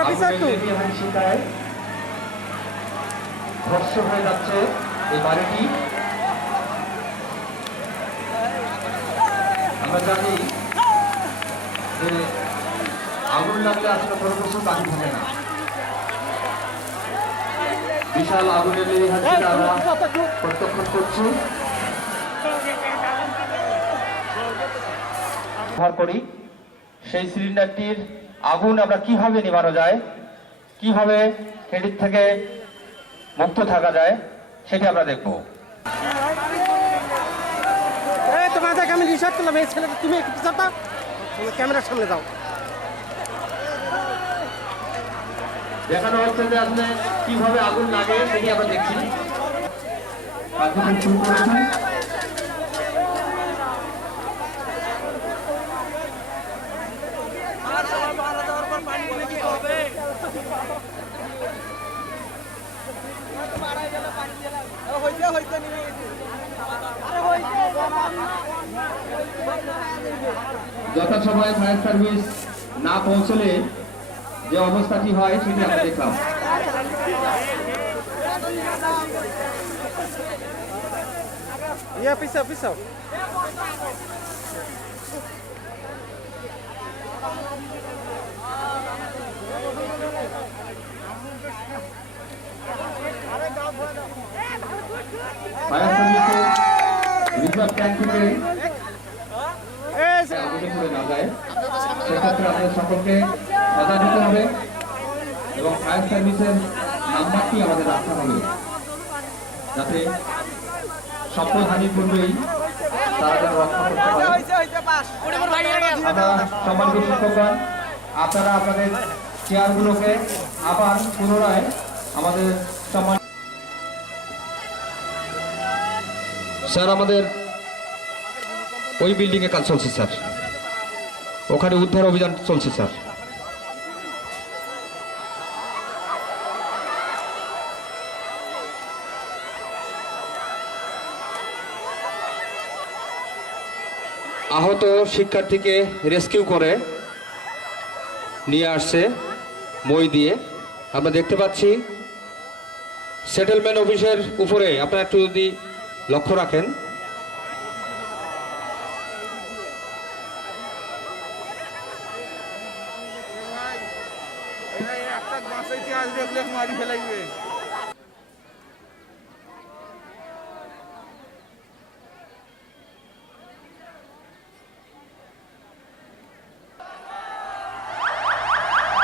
একটু আগুনের ধ্বংস হয়ে যাচ্ছে এই বাড়িটি। আমরা জানি যে আগুন লাগলে আসলে কোনো কিছু বাকি থাকে না। বিশাল আগুনের লেগে প্রত্যক্ষ করছি। ব্যবহার করি। সেই সিলিন্ডারটির আগুন আমরা কীভাবে নিভানো যায়? কীভাবে সেটির থেকে মুক্ত থাকা যায়? সেটি আমরা দেখব। আমি রিসার্চ করলাম। এই ছেলেটা তুমি একটু পিছাটা তুমি ক্যামেরার সামনে যাও। দেখানো হচ্ছে যে আসলে কীভাবে আগুন লাগে সেটি আমরা দেখছি। যথাসময়ে ফায়ার সার্ভিস না পৌঁছলে যে অবস্থাটি হয় সেটি আমরা দেখলাম। ইয়া পিছাও পিছাও ফায়ার সার্ভিসের রিজার্ভ ট্যাঙ্ক থেকে এই যে- আগুনে পড়ে না যায়। সেক্ষেত্রে আমাদের সকলকে সজাগ হতে হবে এবং ফায়ার সার্ভিসের নাম্বারটি আমাদের রাখতে হবে। যাতে তারা যেন রক্ষা করতে পারে। আমরা সম্মানিত শিক্ষকগণ আপনারা আপনাদের চেয়ারগুলোকে আবার পুনরায় আমাদের সম্মান স্যার, আমাদের ওই বিল্ডিং এ কাজ চলছে, স্যার। ওখানে উদ্ধার অভিযান চলছে, স্যার। আহত শিক্ষার্থীকে রেস্কিউ করে নিয়ে আসছে মই দিয়ে। আমরা দেখতে পাচ্ছি সেটেলমেন্ট অফিসের উপরে, আপনারা একটু যদি লক্ষ্য রাখেন। একটা গাছের ইতিহাস দেখলে মারি ফেলাইবে।